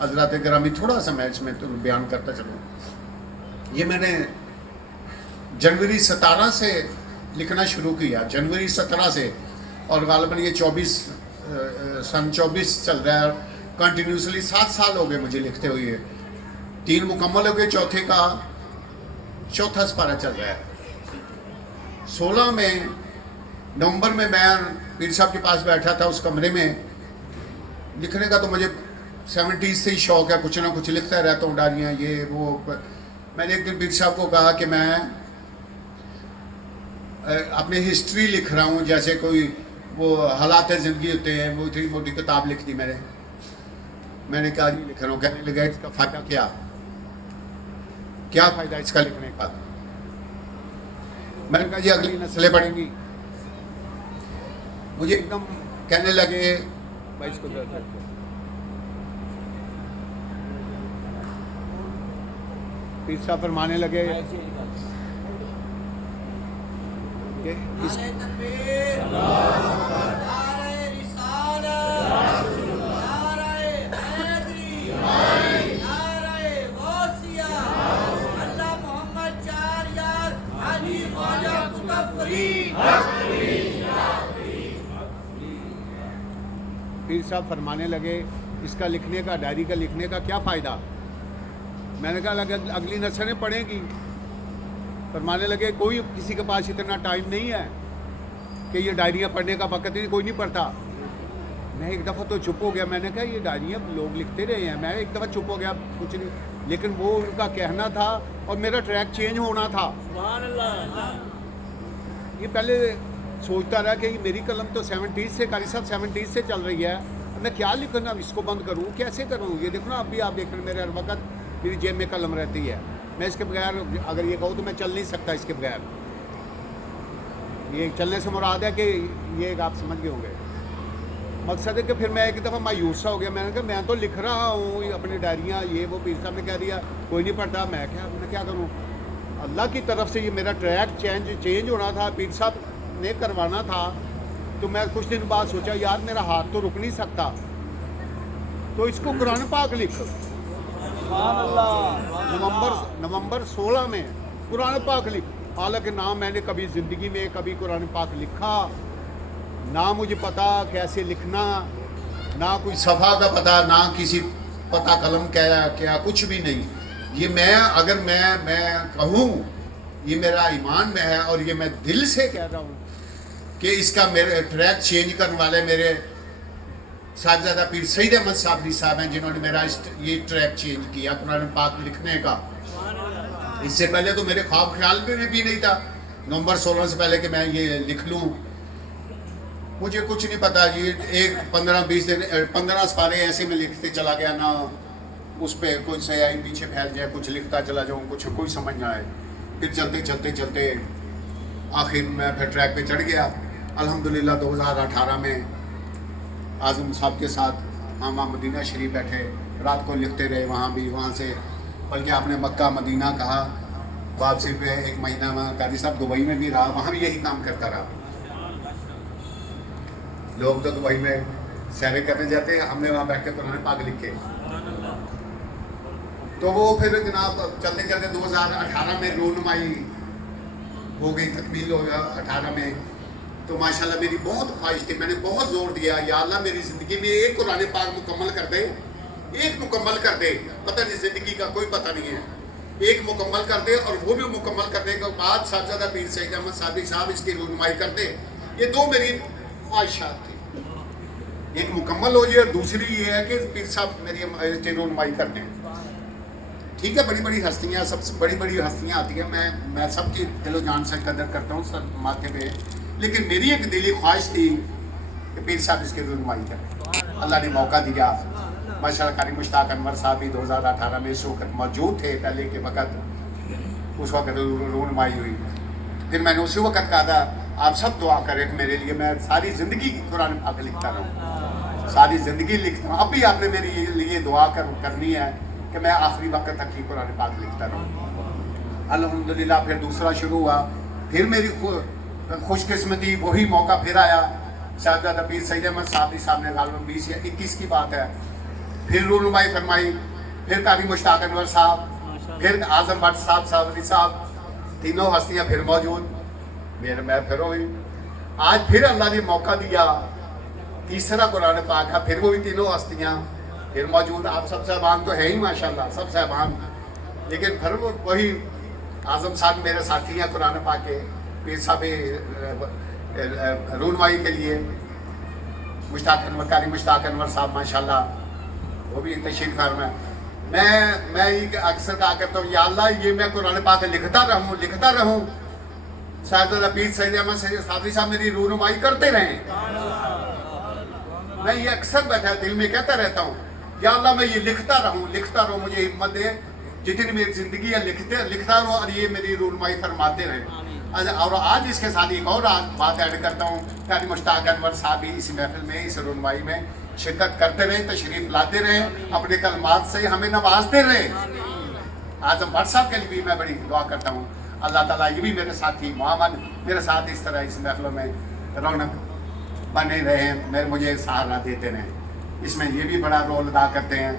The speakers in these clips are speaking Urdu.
حضرات گرامی تھوڑا سا میں اس میں تو بیان کرتا چلوں. یہ میں نے جنوری 17 سے لکھنا شروع کیا, جنوری 17 سے, اور غالباً یہ 24 چل رہا ہے. کنٹینیوسلی 7 سال ہو گئے مجھے لکھتے ہوئے, 3 مکمل ہو گئے, چوتھے کا چوتھا سپارہ چل رہا ہے. 16 میں نومبر میں پیر صاحب کے پاس بیٹھا تھا اس کمرے میں. لکھنے کا تو مجھے 70s سے ہی شوق ہے, کچھ نہ کچھ لکھتا رہتا ہوں, ڈائریاں یہ وہ. میں نے ایک دن پیر صاحب کو کہا کہ میں اپنی ہسٹری لکھ رہا ہوں, جیسے کوئی وہ حالات زندگی ہوتے ہیں, وہ اتنی موٹی کتاب لکھ دی میں نے کہا لکھ رہا ہوں. کہنے لگا اس کا فائدہ کیا فائدہ اس کا لکھنے کا. میں نے کہا جی اگلی نسلیں پڑھیں گی. مجھے ایک دم کہنے لگے بھائی اس کو پیر صاحب فرمانے لگے کہ اس پیر صاحب فرمانے لگے اس کا لکھنے کا, ڈائری کا لکھنے کا کیا فائدہ. میں نے کہا اگلی نسلیں پڑھیں گی. فرمانے لگے کوئی کسی کے پاس اتنا ٹائم نہیں ہے کہ یہ ڈائریاں پڑھنے کا وقت نہیں, کوئی نہیں پڑھتا. میں ایک دفعہ تو چپ ہو گیا. میں نے کہا یہ ڈائریاں لوگ لکھتے رہے ہیں. میں ایک دفعہ چپ ہو گیا, کچھ نہیں. لیکن وہ ان کا کہنا تھا اور میرا ٹریک چینج ہونا تھا. سبحان اللہ. یہ پہلے سوچتا رہا کہ میری قلم تو 70s سے, قاری صاحب 70s سے چل رہی ہے, میں کیا لکھنا, اس کو بند کروں, کیسے کروں. یہ دیکھو نا, ابھی آپ دیکھ رہے ہیں میرے ہر وقت میری جیب میں قلم رہتی ہے. میں اس کے بغیر اگر یہ کہوں تو میں چل نہیں سکتا اس کے بغیر. یہ چلنے سے مراد ہے کہ یہ ایک آپ سمجھ گئے ہوں گے. مقصد ہے کہ پھر میں ایک دفعہ مایوس سا ہو گیا. میں نے کہا میں تو لکھ رہا ہوں اپنی ڈائریاں, یہ وہ. پیر صاحب نے کہہ دیا کوئی نہیں پڑھتا. میں کیا کروں. اللہ کی طرف سے یہ میرا ٹریک چینج ہونا تھا, پیر صاحب نے کروانا تھا. تو میں کچھ دن بعد سوچا یار میرا ہاتھ تو رک نہیں سکتا, تو اس کو قرآن پاک لکھ. نومبر 16 میں قرآن پاک لکھ. حالانکہ نہ میں نے کبھی زندگی میں کبھی قرآن پاک لکھا, نہ مجھے پتا کیسے لکھنا, نہ کوئی صفحہ کا پتا, نہ کسی پتا قلم کیا کچھ بھی نہیں. یہ اگر میں کہوں, یہ میرا ایمان میں ہے اور یہ میں دل سے کہہ رہا ہوں کہ اس کا میرے ٹریک چینج کرنے والے میرے صاحبزادہ پیر سید احمد صابری صاحب ہیں, جنہوں نے میرا یہ ٹریک چینج کیا قرآن پاک لکھنے کا. اس سے پہلے تو میرے خواب خیال میں بھی نہیں تھا نومبر 16 سے پہلے کہ میں یہ لکھ لوں. مجھے کچھ نہیں پتا. یہ ایک 15-20 دن 15 سپارے ایسے میں لکھتے چلا گیا, نہ اس پہ کوئی سیاہی پیچھے پھیل جائے, کچھ لکھتا چلا جاؤں, کچھ کوئی سمجھ نہ آئے. پھر چلتے آخر میں پھر ٹریک پہ چڑھ گیا. الحمدللہ 2018 میں اعظم صاحب کے ساتھ ہم مدینہ شریف بیٹھے, رات کو لکھتے رہے وہاں بھی. وہاں سے بلکہ آپ نے مکہ مدینہ کہا, واپسی پہ 1 مہینہ میں قاری صاحب دبئی میں بھی رہا, وہاں بھی یہی کام کرتا رہا. لوگ تو دبئی میں سیرے کرنے جاتے ہیں, ہم نے وہاں بیٹھ کے قرآن پاک لکھے. تو وہ پھر جناب چلتے 2018 میں رونمائی ہو گئی, تکمیل ہو گیا 18 میں. تو ماشاءاللہ میری بہت خواہش تھی, میں نے بہت زور دیا, یا اللہ میری زندگی میں ایک قرآن پاک مکمل کر دے, ایک مکمل کر دے. پتہ نہیں زندگی کا کوئی پتہ نہیں ہے, ایک مکمل کر دے. اور وہ بھی مکمل کرنے کے بعد صاحبزادہ پیر سید احمد صابری صاحب اس کی رونمائی کر دے. یہ 2 میری خواہشات تھی, ایک مکمل ہو جائے اور دوسری یہ ہے کہ پیر صاحب میری رونمائی کر دیں. ٹھیک ہے, بڑی ہستیاں, سب سے بڑی ہستیاں آتی ہیں, میں سب کی دل و جان سے قدر کرتا ہوں سب ماتھے پہ. لیکن میری ایک دلی خواہش تھی کہ پیر صاحب اس کی رونمائی کریں. اللہ نے موقع دیا. ماشاءاللہ قاری مشتاق انور صاحب بھی 2018 میں اس وقت موجود تھے, پہلے کے وقت اس وقت رونمائی ہوئی. پھر میں نے اسی وقت کہا تھا آپ سب دعا کریں میرے لیے, میں ساری زندگی قرآن پاک لکھتا رہوں, ساری زندگی لکھتا ہوں. اب بھی آپ نے میرے لیے دعا کرنی ہے کہ میں آخری وقت تک ہی قرآن پاک لکھتا رہوں. الحمدللہ پھر دوسرا شروع ہوا. پھر میری خوش قسمتی وہی موقع پھر آیا. صاحبزادہ پیر سید احمد صابری صاحب نے غالباً 20 یا 21 کی بات ہے, پھر رونمائی فرمائی، پھر قاری مشتاق انور صاحب، پھر اعظم بٹ صاحب، صابری صاحب، تینوں ہستیاں پھر موجود، میں پھر ہوئی. آج پھر اللہ نے موقع دیا، تیسرا قرآن پاک ہے، پھر وہی تینوں ہستیاں پھر موجود. آپ سب صاحبان تو ہیں ہی ماشاءاللہ، سب صاحبان، لیکن پھر وہی اعظم صاحب میرے ساتھی ہیں قرآن پاک کے، پیر صاحب رونمائی کے لیے مشتاق انور، قاری مشتاق انور صاحب ماشاءاللہ وہ بھی تشریف فرما ہے. میں یہ اکثر کہا کرتا ہوں، یا اللہ یہ میں قرآن پاک لکھتا رہوں، شاید پیر سید احمد سید صادری صاحب میری رونمائی کرتے رہیں. میں یہ اکثر بیٹھا دل میں کہتا رہتا ہوں، یا اللہ میں یہ لکھتا رہوں، مجھے ہمت دے، جتنی میری زندگی ہے لکھتا رہوں، اور یہ میری رونمائی فرماتے رہیں. اور آج اس کے ساتھ ایک اور بات ایڈ کرتا ہوں، قاری مشتاق انور صاحب بھی اس محفل میں، اس رونمائی میں شرکت کرتے رہیں، تشریف لاتے رہیں، اپنے کلمات سے ہمیں نوازتے رہیں. اعظم بٹ صاحب کے لیے بھی میں بڑی دعا کرتا ہوں، اللہ تعالیٰ یہ بھی میرے ساتھی محمد میرے ساتھ اس طرح اس محفلوں میں رونق بنے رہے، مجھے سہارا دیتے رہیں. اس میں یہ بھی بڑا رول ادا کرتے ہیں.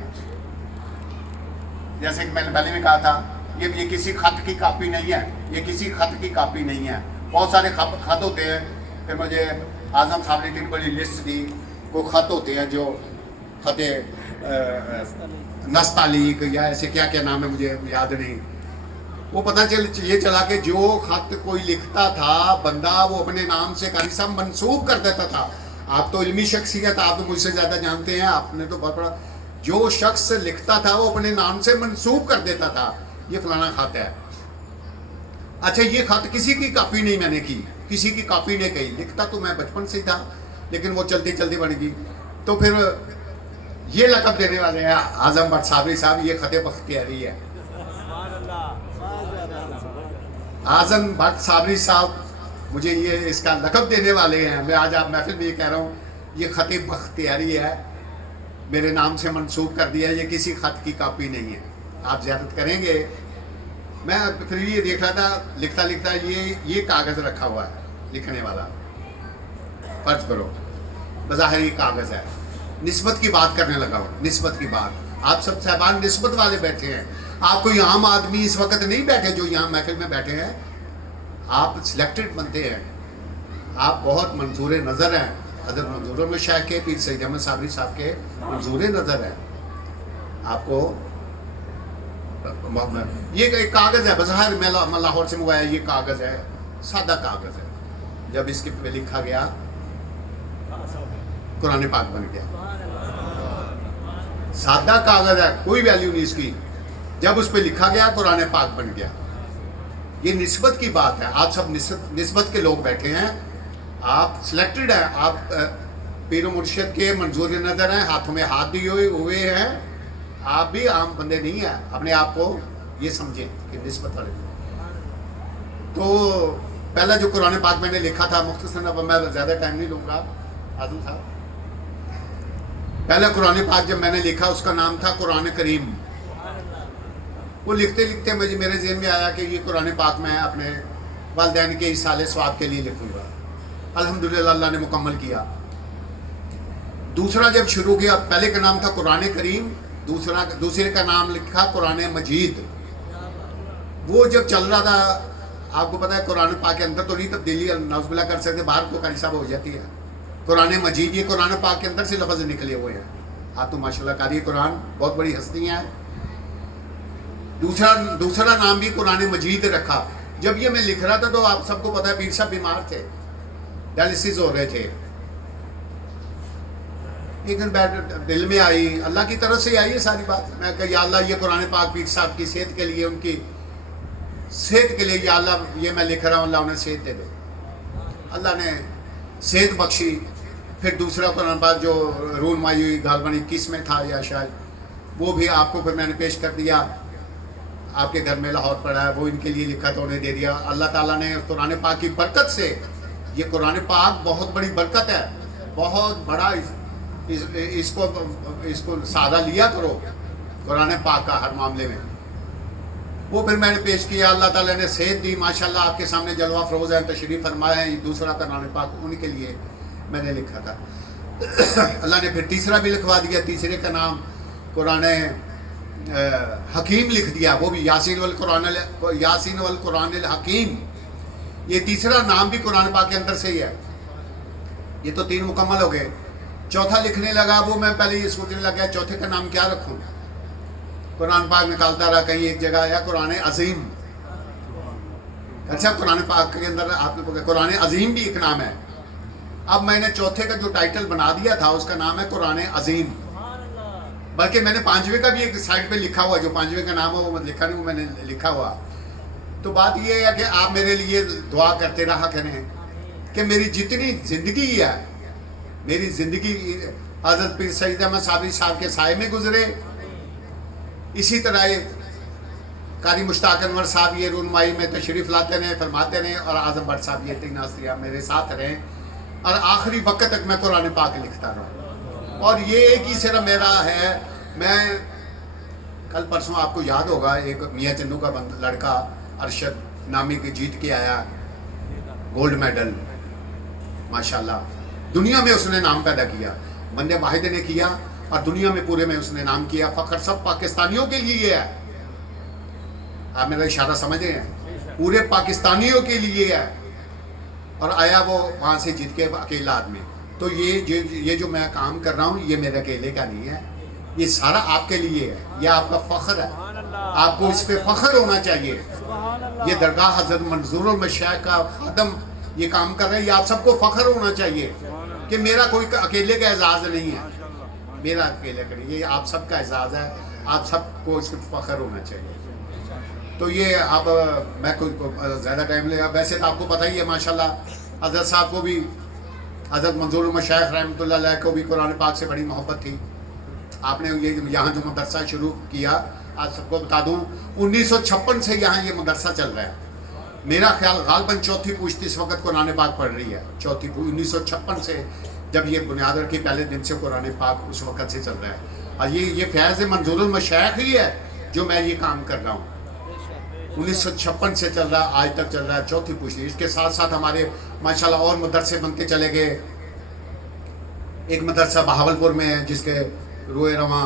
جیسے کہ میں نے پہلے بھی کہا تھا، یہ کسی خط کی کاپی نہیں ہے، یہ کسی خط کی کاپی نہیں ہے. بہت سارے خط ہوتے ہیں. پھر مجھے اعظم صاحب نے اتنی بڑی لسٹ دی، وہ خط ہوتے ہیں جو خط نستعلیق یا ایسے کیا نام ہے مجھے یاد نہیں. وہ پتہ یہ چلا کہ جو خط کوئی لکھتا تھا بندہ، وہ اپنے نام سے قاری صاحب منسوب کر دیتا تھا. آپ تو علمی شخصیت، آپ تو مجھ سے زیادہ جانتے ہیں، آپ نے تو بہت بڑا، جو شخص لکھتا تھا وہ اپنے نام سے منسوب کر دیتا تھا، یہ فلانا خط ہے. اچھا یہ خط کسی کی کاپی نہیں میں نے کی، کسی کی کاپی نہیں کہی، لکھتا تو میں بچپن سے ہی تھا، لیکن وہ چلتی بن گئی. تو پھر یہ لقب دینے والے ہیں اعظم بٹ صابری صاحب، یہ خط بختیاری ہے. اعظم بٹ صابری صاحب مجھے یہ اس کا لقب دینے والے ہیں. میں آج آپ محفل میں یہ کہہ رہا ہوں، یہ خط بختیاری ہے، میرے نام سے منسوب کر دیا، یہ کسی خط کی کاپی نہیں ہے. آپ زیارت کریں گے. میں پھر یہ دیکھ رہا تھا لکھتا یہ کاغذ رکھا ہوا ہے لکھنے والا، فرض کرو بظاہر یہ کاغذ ہے، نسبت کی بات کرنے لگا ہوں. نسبت کی بات، آپ سب صاحبان نسبت والے بیٹھے ہیں. آپ کوئی عام آدمی اس وقت نہیں بیٹھے جو یہاں محفل میں بیٹھے ہیں. آپ سلیکٹڈ بنتے ہیں، آپ بہت منظور نظر ہیں. حضرت منظور المشائخ کے، پیر سید احمد صابری صاحب کے منظور نظر ہیں. آپ کو یہ ایک کاغذ ہے، بظاہر میں لاہور سے منگوایا، یہ کاغذ ہے، سادہ کاغذ ہے. جب اس کے پہ لکھا گیا قرآن پاک بن گیا. سادہ کاغذ ہے، کوئی ویلیو نہیں اس کی. جب اس پہ لکھا گیا قرآن پاک بن گیا. یہ نسبت کی بات ہے. آپ سب نسبت کے لوگ بیٹھے ہیں، آپ سلیکٹڈ ہیں، آپ پیر و مرشد کے منظور نظر ہیں، ہاتھوں میں ہاتھ دیے ہوئے ہیں. آپ بھی عام بندے نہیں ہیں. اپنے آپ کو یہ سمجھیں کہ نسبت والے. تو پہلا جو قرآن پاک میں نے لکھا تھا، مختصراً، اب میں زیادہ ٹائم نہیں لوں گا آدم صاحب، پہلا قرآن پاک جب میں نے لکھا اس کا نام تھا قرآن کریم. وہ لکھتے میرے ذہن میں آیا کہ یہ قرآن پاک میں اپنے والدین کے ایصال ثواب کے لیے لکھوں گا. الحمدللہ اللہ نے مکمل کیا. دوسرا جب شروع کیا، پہلے کا نام تھا قرآن کریم، دوسرے کا نام لکھا قرآن مجید. وہ جب چل رہا تھا، آپ کو پتا ہے قرآن پاک کے اندر تو نہیں تبدیلی نعوذ باللہ کر سکتے، باہر تو قاری صاحب ہو جاتی ہے. قرآن مجید، یہ قرآن پاک کے اندر سے لفظ نکلے ہوئے ہیں. آپ تو ماشاءاللہ قاری قرآن، بہت بڑی ہستی ہیں. دوسرا نام بھی قرآن مجید رکھا. جب یہ میں لکھ رہا تھا تو آپ سب کو پتا ہے پیر صاحب بیمار تھے، ڈائلسس ہو رہے تھے. ایک دن دل میں آئی، اللہ کی طرف سے آئی ہے ساری بات. میں کہا یا اللہ یہ قرآن پاک پیر صاحب کی صحت کے لیے، ان کی صحت کے لیے، یا اللہ یہ میں لکھ رہا ہوں، اللہ انہیں صحت دے دے. اللہ نے صحت بخشی. پھر دوسرا قرآن پاک جو رونمائی ہوئی غالباً 21 میں تھا یا شاید، وہ بھی آپ کو پھر میں نے پیش کر دیا. آپ کے گھر میں لاہور پڑا ہے، وہ ان کے لیے لکھا تو انہیں دے دیا. اللہ تعالیٰ نے قرآن پاک کی برکت سے، یہ قرآن پاک بہت بڑی برکت ہے، بہت بڑا. اس کو سادہ لیا کرو قرآن پاک کا ہر معاملے میں. وہ پھر میں نے پیش کیا. اللہ تعالیٰ نے صحت دی ماشاءاللہ. آپ کے سامنے جلوہ فروز ہیں، تشریف فرمایا ہے. دوسرا قرآن پاک ان کے لیے میں نے لکھا تھا. اللہ نے پھر تیسرا بھی لکھوا دیا. تیسرے کا نام قرآن حکیم لکھ دیا، وہ بھی یاسین والقرآن الحکیم. یہ تیسرا نام بھی قرآن پاک کے اندر سے ہی ہے. یہ تو 3 مکمل ہو گئے. چوتھا لکھنے لگا، وہ میں پہلے یہ سوچنے لگا چوتھے کا نام کیا رکھوں. قرآن پاک نکالتا رہا، کہیں ایک جگہ آیا قرآن عظیم. اچھا، قرآن پاک کے اندر آپ نے قرآن عظیم بھی ایک نام ہے. اب میں نے چوتھے کا جو ٹائٹل بنا دیا تھا اس کا نام ہے قرآن عظیم. بلکہ میں نے 5ویں کا بھی ایک سائٹ پہ لکھا ہوا، جو 5ویں کا نام ہے وہ لکھا نہیں، وہ میں نے لکھا ہوا. تو بات یہ ہے کہ آپ میرے لیے دعا کرتے رہا کریں کہ میری جتنی زندگی ہے، میری زندگی حضرت پیر سید احمد صابری صاحب کے سائے میں گزرے. اسی طرح قاری مشتاق انور صاحب یہ رونمائی میں تشریف لاتے رہے، فرماتے رہے، اور اعظم بٹ صاحب یہ 3 ہستیاں میرے ساتھ رہیں، اور آخری وقت تک میں قرآن پاک لکھتا رہا. اور یہ ایک ہی صرف میرا ہے. میں کل پرسوں آپ کو یاد ہوگا ایک میاں چنو کا لڑکا ارشد نامی کی جیت کے آیا گولڈ میڈل، ماشاءاللہ. دنیا میں اس نے نام پیدا کیا، بندے واحد نے کیا، اور دنیا میں پورے میں اس نے نام کیا. فخر سب پاکستانیوں کے لیے یہ ہے. آپ میرا اشارہ سمجھ رہے ہیں؟ پورے پاکستانیوں کے لیے ہے. اور آیا وہ وہاں سے جیت کے اکیلا آدمی. تو یہ جو میں کام کر رہا ہوں یہ میرے اکیلے کا نہیں ہے، یہ سارا آپ کے لیے ہے. یہ آپ کا فخر ہے، آپ کو اس پہ فخر ہونا چاہیے. یہ درگاہ حضرت منظور المشائخ کا خادم یہ کام کر رہے ہیں، یہ آپ سب کو فخر ہونا چاہیے کہ میرا کوئی اکیلے کا اعزاز نہیں ہے، میرا اکیلے کا نہیں، یہ آپ سب کا اعزاز ہے. آپ سب کو اس پہ فخر ہونا چاہیے. تو یہ اب میں کوئی زیادہ ٹائم لے، ویسے تو آپ کو پتہ ہی ہے ماشاءاللہ حضرت صاحب کو بھی، حضرت منظور المشائخ رحمۃ اللہ علیہ کو بھی قرآن پاک سے بڑی محبت تھی. آپ نے یہ یہاں جو مدرسہ شروع کیا، آج سب کو بتا دوں 1956 سے یہاں یہ مدرسہ چل رہا ہے. میرا خیال غالباً 4تھی پوشت اس وقت قرآن پاک پڑھ رہی ہے. 4تھی 1956 سے جب یہ بنیاد رکھی، پہلے دن سے قرآن پاک اس وقت سے چل رہا ہے. اور یہ فیض منظور المشائخ ہی ہے جو میں یہ کام کر رہا ہوں. 1956 سے چل رہا ہے، آج تک چل رہا ہے 4تھی پوشت. اس کے ساتھ ساتھ ہمارے ماشاءاللہ اور مدرسے بنتے چلے گئے. ایک مدرسہ بہاولپور میں ہے جس کے روئے رواں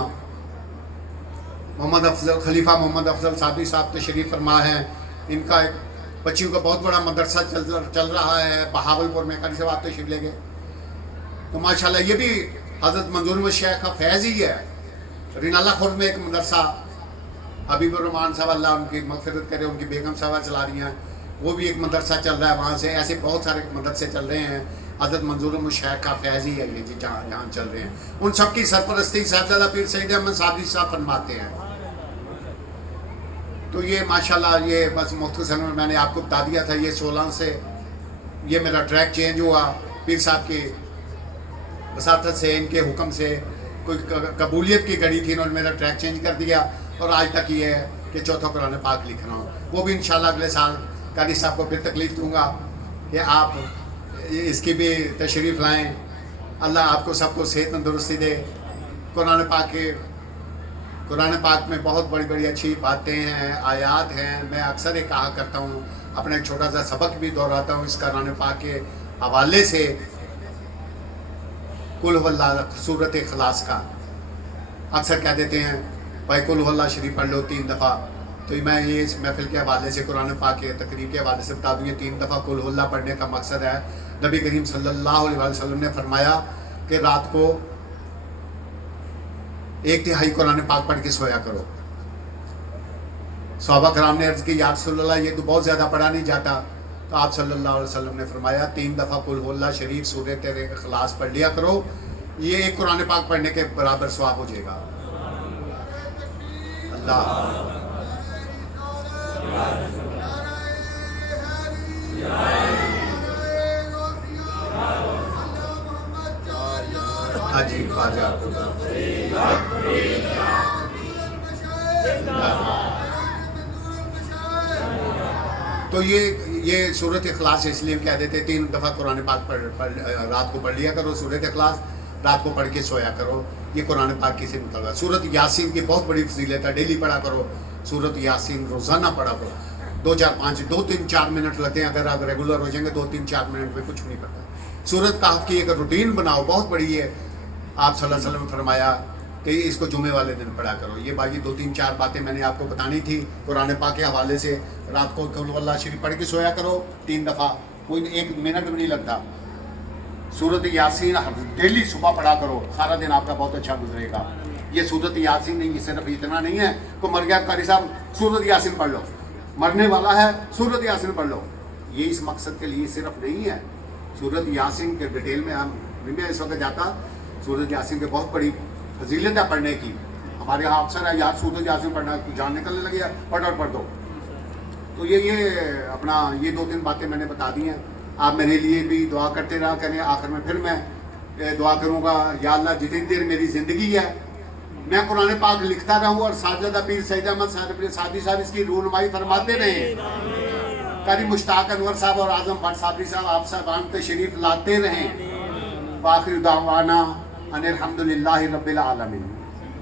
محمد افضل خلیفہ محمد افضل صابری صاحب تشریف فرما ہے. ان کا ایک بچیوں کا بہت بڑا مدرسہ چل رہا ہے بہاولپور میں. قاری صاحب آپ تشریف لے گئے. تو ماشاءاللہ یہ بھی حضرت منظور المشائخ کا فیض ہی ہے. رینالہ خورد میں ایک مدرسہ حبیب الرحمان صاحب اللہ ان کی مغفرت کرے، ان کی بیگم صاحبہ چلا رہی ہیں، وہ بھی ایک مدرسہ چل رہا ہے وہاں سے. ایسے بہت سارے مدرسے چل رہے ہیں. حضرت منظور المشائخ کا فیض ہی ہے یہ جی جہاں چل رہے ہیں. ان سب کی سرپرستی صاحبزادہ پیر سید احمد صابری صاحب فرماتے ہیں. تو یہ ماشاءاللہ یہ بس مختصر میں نے آپ کو بتا دیا تھا. یہ 16 سے یہ میرا ٹریک چینج ہوا پیر صاحب کی وساطت سے، ان کے حکم سے. کوئی قبولیت کی گھڑی تھی، انہوں نے میرا ٹریک چینج کر دیا، اور آج تک یہ ہے کہ 4تھا قرآن پاک لکھ رہا ہوں. وہ بھی انشاءاللہ اگلے سال قاری صاحب کو پھر تکلیف دوں گا کہ آپ اس کی بھی تشریف لائیں. اللہ آپ کو سب کو صحت تندرستی دے. قرآن پاک میں بہت بڑی بڑی اچھی باتیں ہیں، آیات ہیں. میں اکثر یہ کہا کرتا ہوں، اپنا ایک چھوٹا سا سبق بھی دہراتا ہوں اس قرآن پاک کے حوالے سے. قل هو اللہ سورۃ اخلاص کا اکثر کہہ دیتے ہیں بھائی قل هو اللہ شریف پڑھ لو 3 دفعہ. تو میں یہ اس محفل کے حوالے سے قرآن پاک کے تقریب کے حوالے سے بتا دوں، یہ 3 دفعہ قل هو اللہ پڑھنے کا مقصد ہے. نبی کریم صلی اللہ علیہ وسلم نے فرمایا کہ رات کو 1/3 قرآن پاک پڑھ کے سویا کرو. صحابہ کرام نے عرض کی یا رسول اللہ یہ تو بہت زیادہ پڑھا نہیں جاتا. تو آپ صلی اللہ علیہ وسلم نے فرمایا 3 دفعہ قل هو اللہ شریف سورۃ اخلاص پڑھ لیا کرو، یہ ایک قرآن پاک پڑھنے کے برابر ثواب ہو جائے گا. اللہ حاجی خواجہ تو یہ سورۃ اخلاص اس لیے کہہ دیتے 3 دفعہ قرآن پاک رات کو پڑھ لیا کرو. سورۃ اخلاص رات کو پڑھ کے سویا کرو، یہ قرآن پاک کی سے مطلب. سورۃ یاسین کی بہت بڑی فضیلت ہے، ڈیلی پڑھا کرو. سورۃ یاسین روزانہ پڑھا کرو. 2-4 منٹ لگتے ہیں، اگر آپ ریگولر ہو جائیں گے 2-3-4 منٹ میں کچھ نہیں پڑتا. سورۃ کہف کی ایک روٹین بناؤ، بہت بڑی ہے. آپ صلی اللہ علیہ وسلم نے فرمایا کہ اس کو جمعے والے دن پڑھا کرو. یہ باقی 2-3-4 باتیں میں نے آپ کو بتانی تھی قرآن پاک کے حوالے سے. رات کو قل اللہ شریف پڑھ کے سویا کرو 3 دفعہ, کوئی 1 منٹ بھی نہیں لگتا. سورۃ یاسین ڈیلی صبح پڑھا کرو, سارا دن آپ کا بہت اچھا گزرے گا. یہ سورۃ یاسین نہیں, یہ صرف اتنا نہیں ہے کہ مر گیا قاری صاحب سورۃ یاسین پڑھ لو, مرنے والا ہے سورۃ یاسین پڑھ لو. یہ اس مقصد کے لیے صرف نہیں ہے. سورۃ یاسین کے ڈیٹیل میں ہم میں اس وقت جاتا, سورۃ یاسین کے بہت بڑی فضیلت ہے پڑھنے کی. ہمارے یہاں اکثر ہے یار سورۃ یاسین پڑھنا, جان نکلنے لگے پڑھ دو. تو یہ اپنا یہ 2-3 باتیں میں نے بتا دی ہیں. آپ میرے لیے بھی دعا کرتے رہا کریں. آخر میں پھر میں دعا کروں گا, یا اللہ جتنی دیر میری زندگی ہے میں قرآن پاک لکھتا رہوں اور ساجدہ پیر سید احمد سعدی صاحب اس کی رونمائی فرماتے رہیں. قاری مشتاق انور صاحب اور اعظم بٹ صابری صاحب آپ صاحبان تشریف لاتے رہیں. وآخر دعوانا ان الحمدللہ رب العالمین.